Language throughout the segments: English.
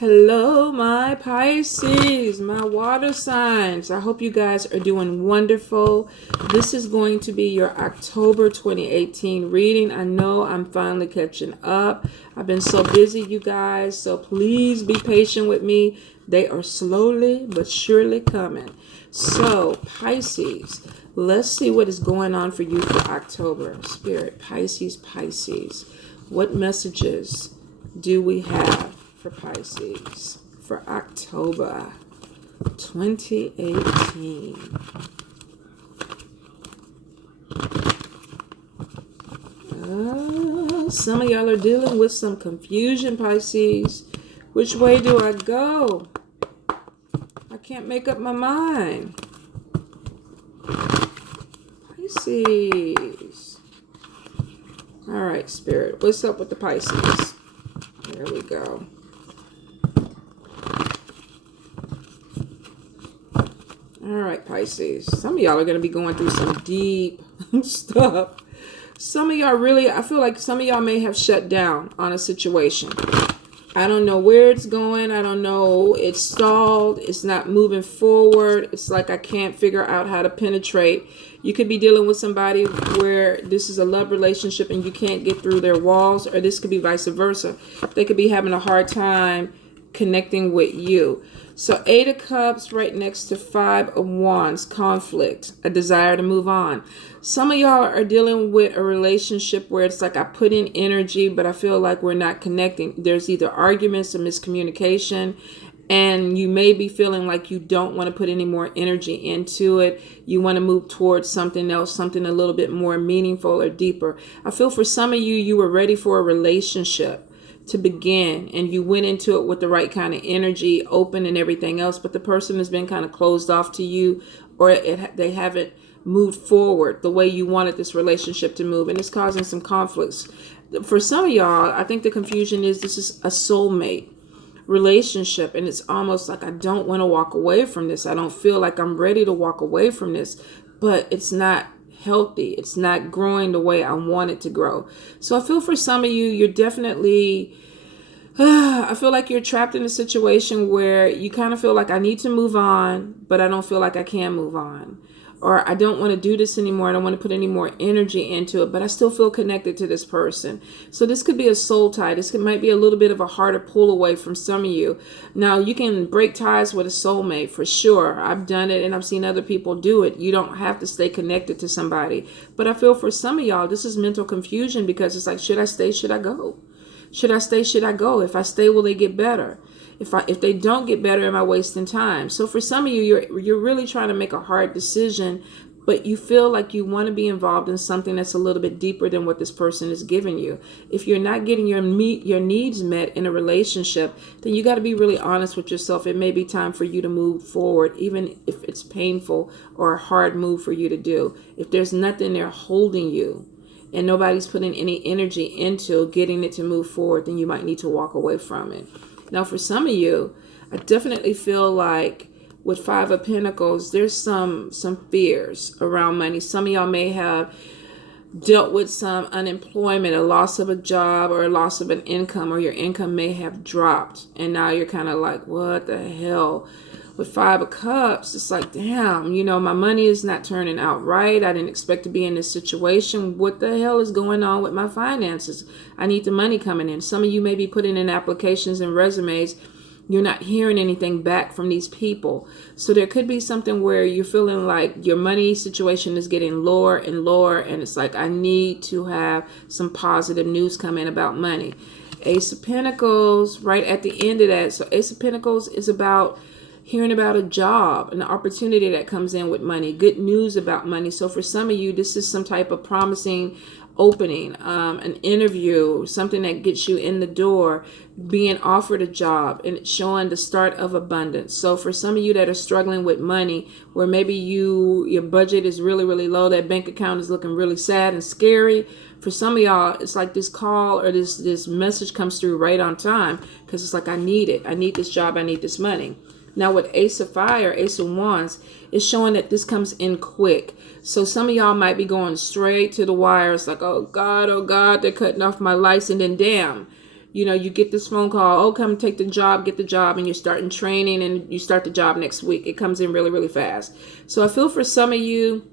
Hello, my Pisces, my water signs. I hope you guys are doing wonderful. This is going to be your October 2018 reading. I know I'm finally catching up. I've been so busy, you guys, so please be patient with me. They are slowly but surely coming. So, Pisces, let's see what is going on for you for October. Spirit, Pisces. What messages do we have for Pisces for October 2018? Some of y'all are dealing with some confusion, Pisces. Which way do I go? I can't make up my mind. Pisces. All right, Spirit. What's up with the Pisces? There we go. All right, Pisces. Some of y'all are going to be going through some deep stuff. Some of y'all really, I feel like some of y'all may have shut down on a situation. I don't know where it's going. I don't know. It's stalled. It's not moving forward. It's like I can't figure out how to penetrate. You could be dealing with somebody where this is a love relationship and you can't get through their walls, or this could be vice versa. They could be having a hard time connecting with you. So 8 of Cups right next to 5 of Wands, conflict, a desire to move on. Some of y'all are dealing with a relationship where it's like I put in energy, but I feel like we're not connecting. There's either arguments or miscommunication, and you may be feeling like you don't want to put any more energy into it. You want to move towards something else, something a little bit more meaningful or deeper. I feel for some of you, you were ready for a relationship to begin, and you went into it with the right kind of energy, open and everything else, but the person has been kind of closed off to you, or they haven't moved forward the way you wanted this relationship to move, and it's causing some conflicts. For some of y'all, I think the confusion is this is a soulmate relationship, and it's almost like I don't want to walk away from this. I don't feel like I'm ready to walk away from this, but it's not healthy. It's not growing the way I want it to grow. So I feel for some of you, you're definitely I feel like you're trapped in a situation where you kind of feel like I need to move on, but I don't feel like I can move on. Or I don't want to do this anymore. I don't want to put any more energy into it, but I still feel connected to this person. So this could be a soul tie. This might be a little bit of a harder pull away from some of you. Now, you can break ties with a soulmate for sure. I've done it and I've seen other people do it. You don't have to stay connected to somebody. But I feel for some of y'all, this is mental confusion because it's like, should I stay? Should I go? Should I stay? Should I go? If I stay, will they get better? If they don't get better, am I wasting time? So for some of you, you're really trying to make a hard decision, but you feel like you want to be involved in something that's a little bit deeper than what this person is giving you. If you're not getting your needs met in a relationship, then you got to be really honest with yourself. It may be time for you to move forward, even if it's painful or a hard move for you to do. If there's nothing there holding you, and nobody's putting any energy into getting it to move forward, then you might need to walk away from it. Now, for some of you, I definitely feel like with 5 of Pentacles, there's some fears around money. Some of y'all may have dealt with some unemployment, a loss of a job or a loss of an income, or your income may have dropped. And now you're kind of like, what the hell? With 5 of Cups, it's like, damn, my money is not turning out right. I didn't expect to be in this situation. What the hell is going on with my finances? I need the money coming in. Some of you may be putting in applications and resumes. You're not hearing anything back from these people. So there could be something where you're feeling like your money situation is getting lower and lower. And it's like, I need to have some positive news come in about money. Ace of Pentacles right at the end of that. So Ace of Pentacles is about hearing about a job, an opportunity that comes in with money, good news about money. So for some of you, this is some type of promising opening, an interview, something that gets you in the door, being offered a job, and it's showing the start of abundance. So for some of you that are struggling with money, where maybe your budget is really, really low, that bank account is looking really sad and scary. For some of y'all, it's like this call or this message comes through right on time, because it's like, I need it. I need this job. I need this money. Now with Ace of Fire, Ace of Wands, it's showing that this comes in quick. So some of y'all might be going straight to the wire. It's like, oh God, they're cutting off my lights. And then damn, You know, you get this phone call, oh, come take the job, get the job, and you're starting training and you start the job next week. It comes in really, really fast. So I feel for some of you,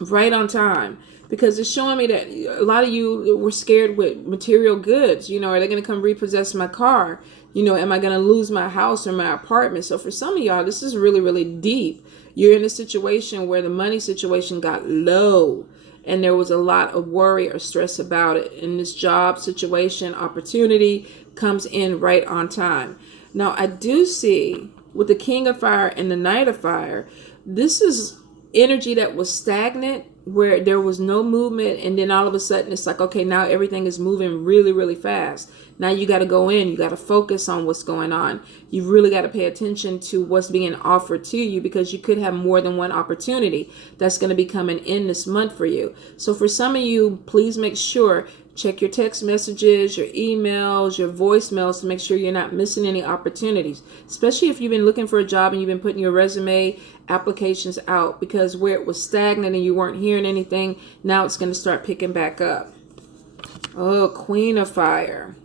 right on time, because it's showing me that a lot of you were scared with material goods. You know, are they going to come repossess my car? You know, am I going to lose my house or my apartment? So for some of y'all, this is really, really deep. You're in a situation where the money situation got low and there was a lot of worry or stress about it. And this job situation opportunity comes in right on time. Now, I do see with the King of Fire and the Knight of Fire, this is energy that was stagnant, where there was no movement, and then all of a sudden it's like, okay, now everything is moving really, really fast. Now you got to go in, you got to focus on what's going on. You really got to pay attention to what's being offered to you, because you could have more than one opportunity that's going to be coming in this month for you. So for some of you, please make sure, check your text messages, your emails, your voicemails to make sure you're not missing any opportunities, especially if you've been looking for a job and you've been putting your resume applications out, because where it was stagnant and you weren't hearing anything, now it's going to start picking back up. Oh, Queen of Fire.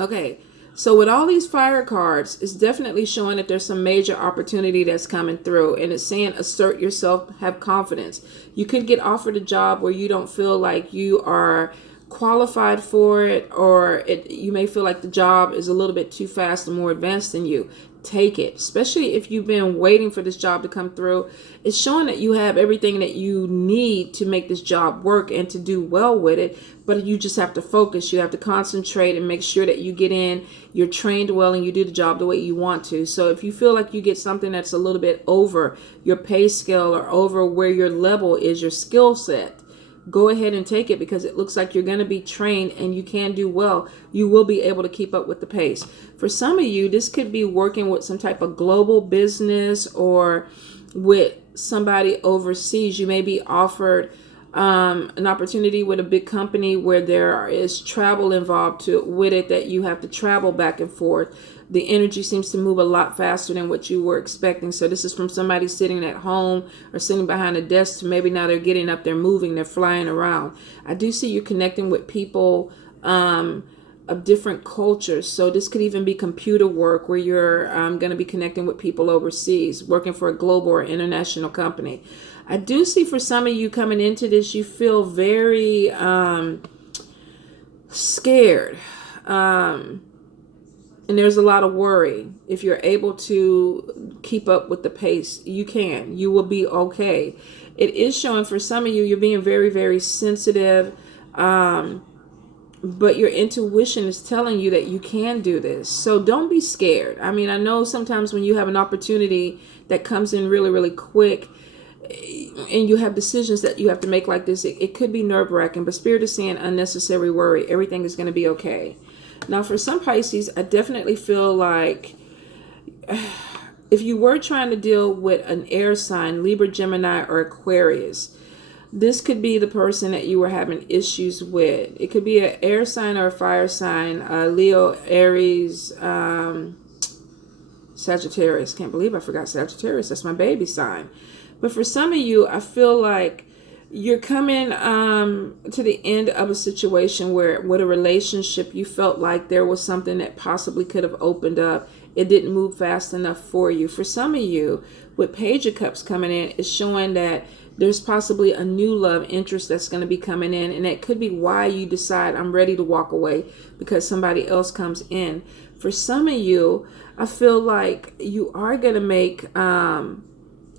Okay, so with all these fire cards, it's definitely showing that there's some major opportunity that's coming through. And it's saying assert yourself, have confidence. You could get offered a job where you don't feel like you are qualified for it, or you may feel like the job is a little bit too fast and more advanced than you. Take it, especially if you've been waiting for this job to come through. It's showing that you have everything that you need to make this job work and to do well with it, but you just have to focus. You have to concentrate and make sure that you get in, you're trained well, and you do the job the way you want to. So if you feel like you get something that's a little bit over your pay scale or over where your level is, your skill set, go ahead and take it, because it looks like you're going to be trained and you can do well. You will be able to keep up with the pace. For some of you, this could be working with some type of global business or with somebody overseas. You may be offered an opportunity with a big company where there is travel involved with it, that you have to travel back and forth. The energy seems to move a lot faster than what you were expecting. So this is from somebody sitting at home or sitting behind a desk to maybe now they're getting up, they're moving, they're flying around. I do see you connecting with people of different cultures. So this could even be computer work, where you're going to be connecting with people overseas, working for a global or international company. I do see for some of you coming into this, you feel very scared. And there's a lot of worry. If you're able to keep up with the pace, you can. You will be okay. It is showing for some of you, you're being very, very sensitive. But your intuition is telling you that you can do this. So don't be scared. I mean, I know sometimes when you have an opportunity that comes in really, really quick, and you have decisions that you have to make like this, it could be nerve-wracking. But Spirit is saying unnecessary worry. Everything is going to be okay. Now, for some Pisces, I definitely feel like if you were trying to deal with an air sign, Libra, Gemini, or Aquarius, this could be the person that you were having issues with. It could be an air sign or a fire sign, Leo, Aries, Sagittarius. Can't believe I forgot Sagittarius. That's my baby sign. But for some of you, I feel like you're coming to the end of a situation where with a relationship, you felt like there was something that possibly could have opened up. It didn't move fast enough for you. For some of you, with Page of Cups coming in, it's showing that there's possibly a new love interest that's going to be coming in. And that could be why you decide, I'm ready to walk away, because somebody else comes in. For some of you, I feel like you are going to make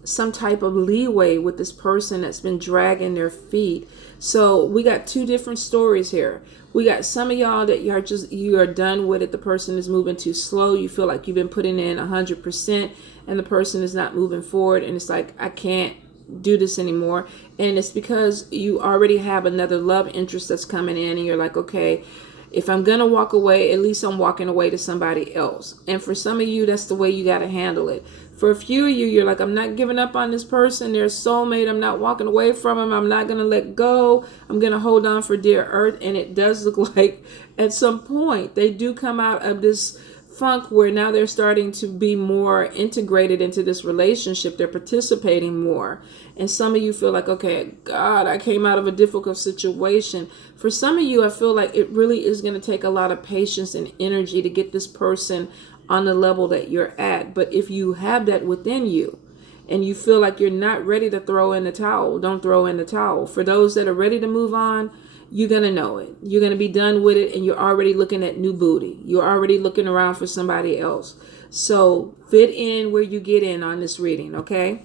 some type of leeway with this person that's been dragging their feet. So we got two different stories here. We got some of y'all that you are done with it. The person is moving too slow. You feel like you've been putting in 100% and the person is not moving forward. And it's like, I can't do this anymore. And it's because you already have another love interest that's coming in, and you're like, okay, if I'm going to walk away, at least I'm walking away to somebody else. And for some of you, that's the way you got to handle it. For a few of you, you're like, I'm not giving up on this person. They're a soulmate. I'm not walking away from them. I'm not going to let go. I'm going to hold on for dear earth. And it does look like at some point they do come out of this funk where now they're starting to be more integrated into this relationship. They're participating more. And some of you feel like, okay, God, I came out of a difficult situation. For some of you, I feel like it really is going to take a lot of patience and energy to get this person on the level that you're at. But if you have that within you and you feel like you're not ready to throw in the towel, don't throw in the towel. For those that are ready to move on, you're going to know it. You're going to be done with it, and you're already looking at new booty. You're already looking around for somebody else. So fit in where you get in on this reading, okay?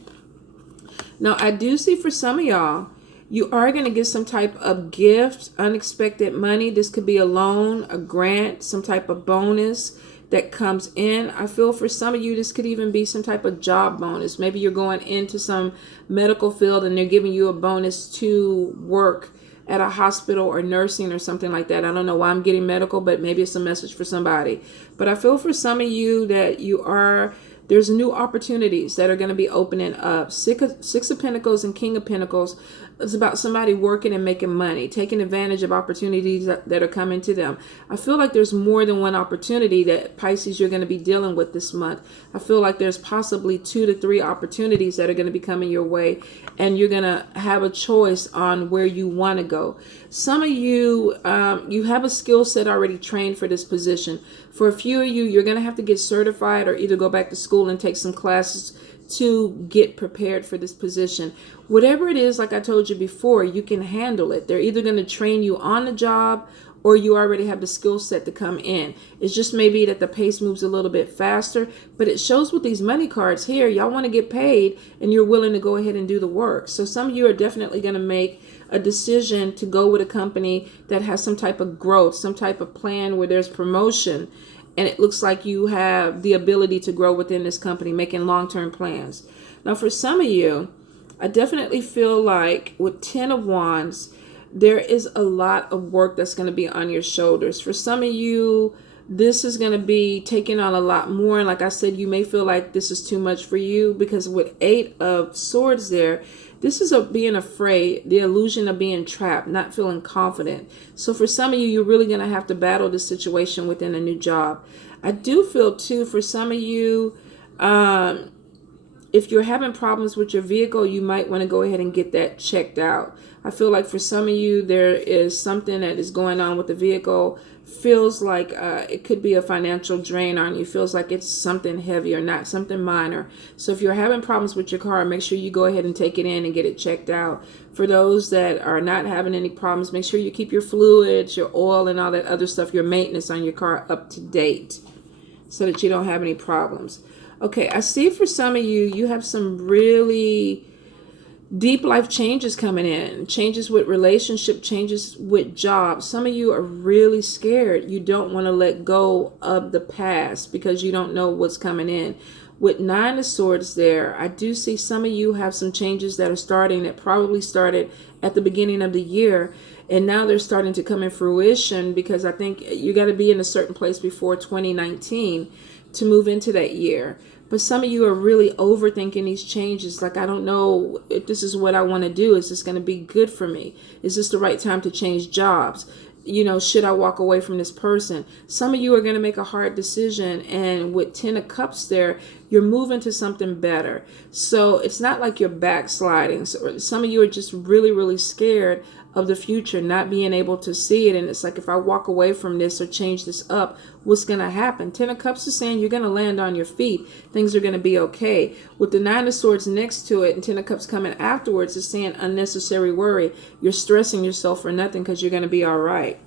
Now, I do see for some of y'all, you are going to get some type of gift, unexpected money. This could be a loan, a grant, some type of bonus that comes in. I feel for some of you, this could even be some type of job bonus. Maybe you're going into some medical field and they're giving you a bonus to work at a hospital or nursing or something like that. I don't know why I'm getting medical, but maybe it's a message for somebody. But I feel for some of you that there's new opportunities that are going to be opening up. Six of Pentacles and King of Pentacles is about somebody working and making money, taking advantage of opportunities that are coming to them. I feel like there's more than one opportunity that Pisces you're going to be dealing with this month. I feel like there's possibly 2 to 3 opportunities that are going to be coming your way, and you're going to have a choice on where you want to go. Some of you, you have a skill set already trained for this position. For a few of you, you're going to have to get certified or either go back to school and take some classes to get prepared for this position. Whatever it is, like I told you before, you can handle it. They're either going to train you on the job or you already have the skill set to come in. It's just maybe that the pace moves a little bit faster, but it shows with these money cards here, y'all want to get paid and you're willing to go ahead and do the work. So some of you are definitely going to make a decision to go with a company that has some type of growth, some type of plan where there's promotion, and it looks like you have the ability to grow within this company, making long-term plans. Now, for some of you, I definitely feel like with 10 of Wands, there is a lot of work that's going to be on your shoulders. For some of you, this is going to be taking on a lot more. And like I said, you may feel like this is too much for you because with 8 of Swords there, this is being afraid, the illusion of being trapped, not feeling confident. So for some of you, you're really going to have to battle this situation within a new job. I do feel too, for some of you, if you're having problems with your vehicle, you might want to go ahead and get that checked out. I feel like for some of you, there is something that is going on with the vehicle. Feels like it could be a financial drain on you. Feels like it's something heavy or not something minor. So if you're having problems with your car, make sure you go ahead and take it in and get it checked out. For those that are not having any problems, make sure you keep your fluids, your oil, and all that other stuff, your maintenance on your car up to date so that you don't have any problems. Okay, I see for some of you, you have some really deep life changes coming in, changes with relationship, changes with jobs. Some of you are really scared. You don't want to let go of the past because you don't know what's coming in. With 9 of Swords there, I do see some of you have some changes that are starting that probably started at the beginning of the year. And now they're starting to come in fruition because I think you got to be in a certain place before 2019 to move into that year. But some of you are really overthinking these changes. Like, I don't know if this is what I want to do. Is this going to be good for me? Is this the right time to change jobs? You know, should I walk away from this person? Some of you are going to make a hard decision. And with 10 of Cups there, you're moving to something better. So it's not like you're backsliding. So some of you are just really, really scared of the future, not being able to see it. And it's like, if I walk away from this or change this up, what's going to happen? 10 of Cups is saying you're going to land on your feet. Things are going to be okay. With the 9 of Swords next to it and 10 of Cups coming afterwards, is saying unnecessary worry. You're stressing yourself for nothing because you're going to be all right.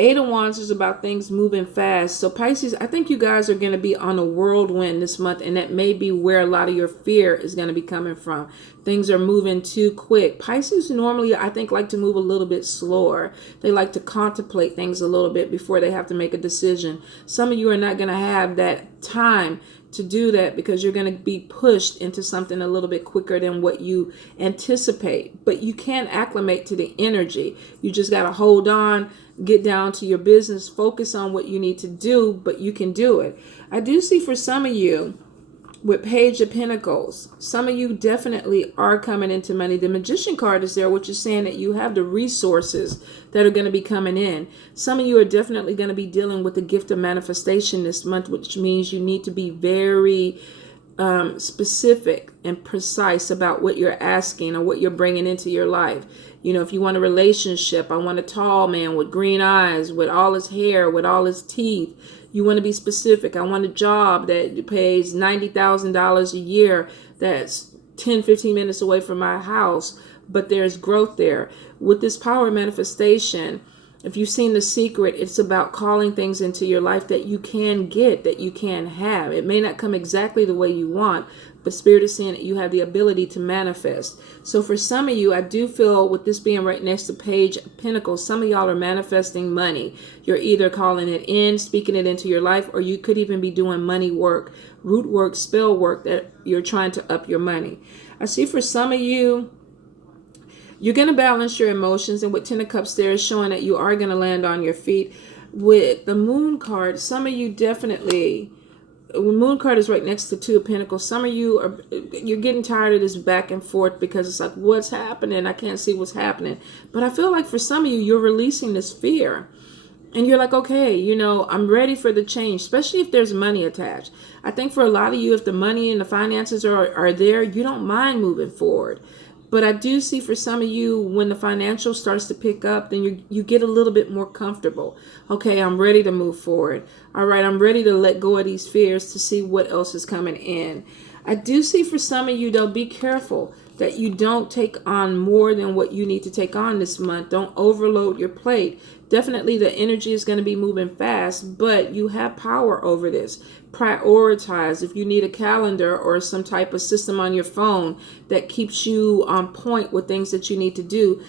8 of Wands is about things moving fast. So Pisces, I think you guys are going to be on a whirlwind this month, and that may be where a lot of your fear is going to be coming from. Things are moving too quick. Pisces normally, I think, like to move a little bit slower. They like to contemplate things a little bit before they have to make a decision. Some of you are not going to have that time to do that because you're going to be pushed into something a little bit quicker than what you anticipate. But you can acclimate to the energy. You just got to hold on, get down to your business, focus on what you need to do, but you can do it. I do see for some of you, with Page of Pentacles, some of you definitely are coming into money. The Magician card is there, which is saying that you have the resources that are going to be coming in. Some of you are definitely going to be dealing with the gift of manifestation this month, which means you need to be very specific and precise about what you're asking or what you're bringing into your life. You know, if you want a relationship, I want a tall man with green eyes, with all his hair, with all his teeth. You want to be specific. I want a job that pays $90,000 a year that's 10, 15 minutes away from my house, but there's growth there. With this power manifestation, if you've seen The Secret, it's about calling things into your life that you can get, that you can have. It may not come exactly the way you want, but Spirit is saying that you have the ability to manifest. So for some of you, I do feel with this being right next to Page of Pentacles, some of y'all are manifesting money. You're either calling it in, speaking it into your life, or you could even be doing money work, root work, spell work, that you're trying to up your money. I see for some of you, you're going to balance your emotions, and with Ten of Cups there is showing that you are going to land on your feet. With the Moon card, some of you definitely, when Moon card is right next to Two of Pentacles, some of you you're getting tired of this back and forth because it's like, what's happening? I can't see what's happening. But I feel like for some of you, you're releasing this fear. And you're like, okay, you know, I'm ready for the change, especially if there's money attached. I think for a lot of you, if the money and the finances are there, you don't mind moving forward. But I do see for some of you, when the financial starts to pick up, then you get a little bit more comfortable. Okay, I'm ready to move forward. All right, I'm ready to let go of these fears to see what else is coming in. I do see for some of you, though, be careful that you don't take on more than what you need to take on this month. Don't overload your plate. Definitely the energy is going to be moving fast, but you have power over this. Prioritize. If you need a calendar or some type of system on your phone that keeps you on point with things that you need to do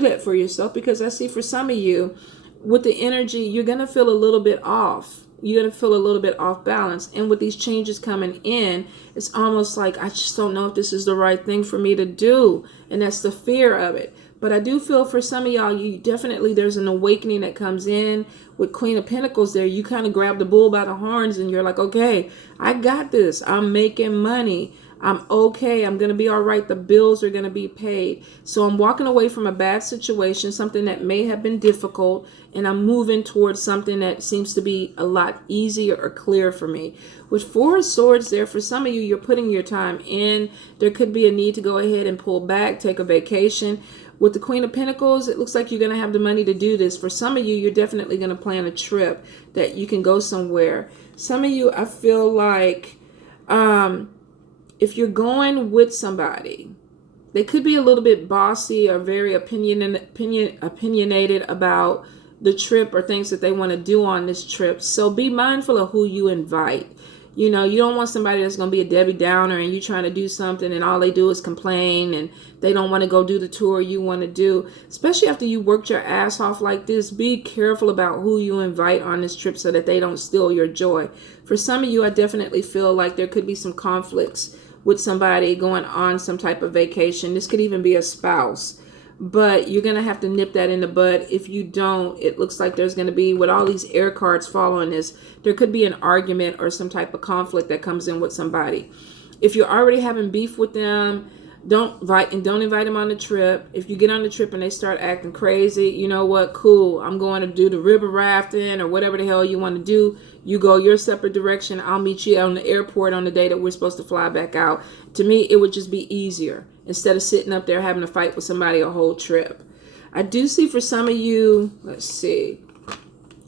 that for yourself, because I see for some of you, with the energy, you're going to feel a little bit off. You're going to feel a little bit off balance. And with these changes coming in, it's almost like, I just don't know if this is the right thing for me to do. And that's the fear of it. But I do feel for some of y'all, there's an awakening that comes in. With Queen of Pentacles there, you kind of grab the bull by the horns and you're like, okay, I got this. I'm making money. I'm okay. I'm going to be all right. The bills are going to be paid. So I'm walking away from a bad situation, something that may have been difficult, and I'm moving towards something that seems to be a lot easier or clear for me. With Four of Swords there, for some of you, you're putting your time in. There could be a need to go ahead and pull back, take a vacation. With the Queen of Pentacles, it looks like you're going to have the money to do this. For some of you, you're definitely going to plan a trip that you can go somewhere. Some of you, I feel like if you're going with somebody, they could be a little bit bossy or very opinionated about the trip or things that they want to do on this trip. So be mindful of who you invite. You know, you don't want somebody that's going to be a Debbie Downer and you trying to do something and all they do is complain and they don't want to go do the tour you want to do. Especially after you worked your ass off like this, be careful about who you invite on this trip so that they don't steal your joy. For some of you, I definitely feel like there could be some conflicts with somebody going on some type of vacation. This could even be a spouse. But you're going to have to nip that in the bud. If you don't, it looks like there's going to be, with all these air cards following this, there could be an argument or some type of conflict that comes in with somebody. If you're already having beef with them, don't invite them on the trip. If you get on the trip and they start acting crazy, you know what? Cool. I'm going to do the river rafting or whatever the hell you want to do. You go your separate direction. I'll meet you on the airport on the day that we're supposed to fly back out. To me, it would just be easier instead of sitting up there having a fight with somebody a whole trip. I do see for some of you, let's see,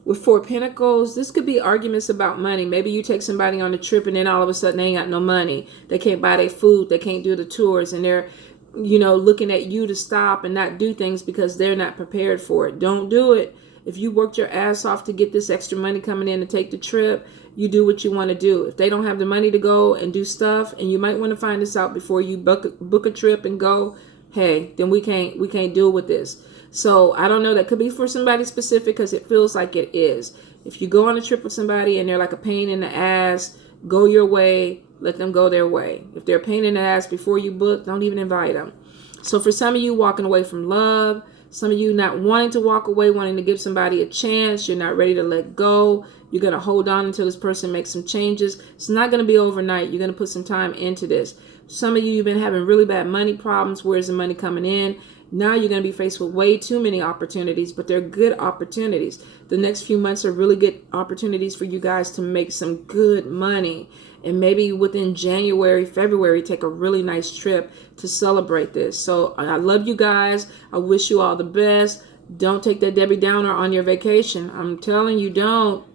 with Four Pentacles, this could be arguments about money. Maybe you take somebody on a trip and then all of a sudden they ain't got no money. They can't buy their food. They can't do the tours. And they're, you know, looking at you to stop and not do things because they're not prepared for it. Don't do it. If you worked your ass off to get this extra money coming in to take the trip, you do what you want to do. If they don't have the money to go and do stuff, and you might want to find this out before you book a trip and go, hey, then we can't deal with this. So I don't know. That could be for somebody specific because it feels like it is. If you go on a trip with somebody and they're like a pain in the ass, go your way. Let them go their way. If they're a pain in the ass before you book, don't even invite them. So for some of you, walking away from love, Some of you not wanting to walk away, wanting to give somebody a chance. You're not ready to let go. You're going to hold on until this person makes some changes. It's not going to be overnight. You're going to put some time into this. Some of you, you've been having really bad money problems. Where's the money coming in? Now you're going to be faced with way too many opportunities, but they're good opportunities. The next few months are really good opportunities for you guys to make some good money. And maybe within January, February, take a really nice trip to celebrate this. So I love you guys. I wish you all the best. Don't take that Debbie Downer on your vacation. I'm telling you, don't.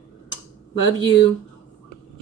Love you.